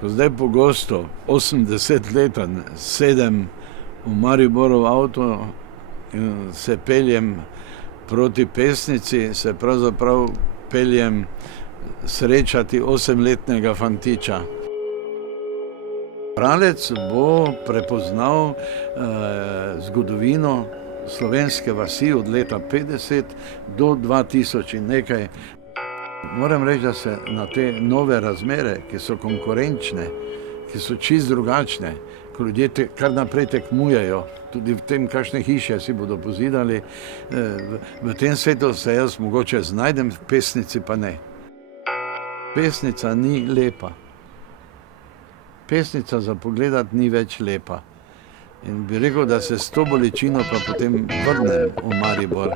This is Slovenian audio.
Ko zdaj pogosto 80 let sedem v Mariborov avto in se peljem proti Pesnici, se pravzaprav peljem srečati 8-letnega fantiča. Bralec bo prepoznal zgodovino slovenske vasi od leta 50 do 2000 in nekaj. Moram reči, da se na te nove razmere, ki so konkurenčne, ki so čisto drugačne, ko ljudje kar naprej tekmujejo, tudi v tem, kakšne hiše si bodo pozidali, v tem svetu se jaz mogoče znajdem, v Pesnici pa ne. Pesnica ni lepa. Pesnica za pogledati ni več lepa. In bi rekel, da se s to bolečino pa potem vrnem v Maribor.